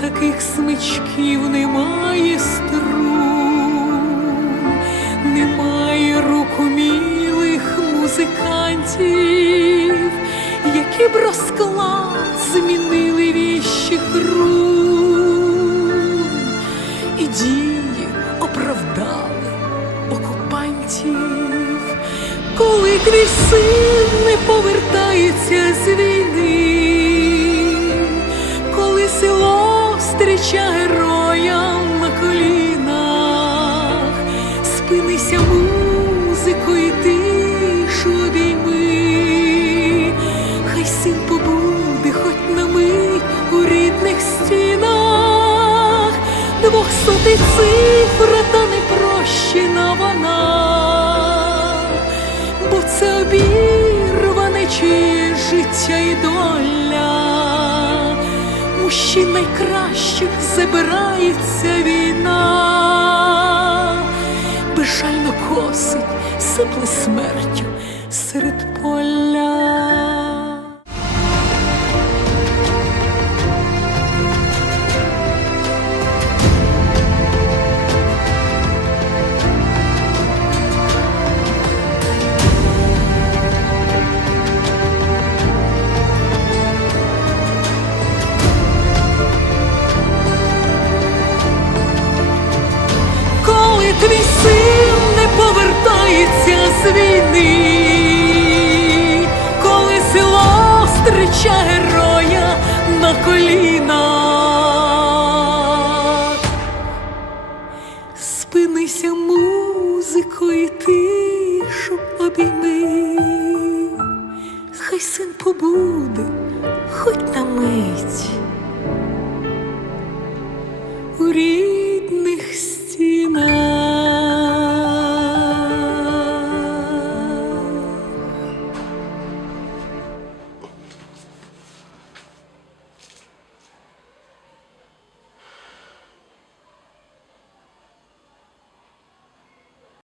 таких смичків немає струн, немає рук умілих музикантів, які б розклад змінили віщих рун. І дії оправдали окупантів, коли твій син не повертається з село встріча героя на колінах, спинися музикою, тишу обійми, хай син побуде хоч на мить у рідних стінах, двохсотий цифра та непрощена вона, бо це обірване чиє життя і доля. Мужчин найкращих забирається війна, безжально косить, сипле смертю серед поля. Твій син не повертається з війни, коли село стрича героя на колінах, спинися музикою, тишу обійми, хай син побуде, хоч на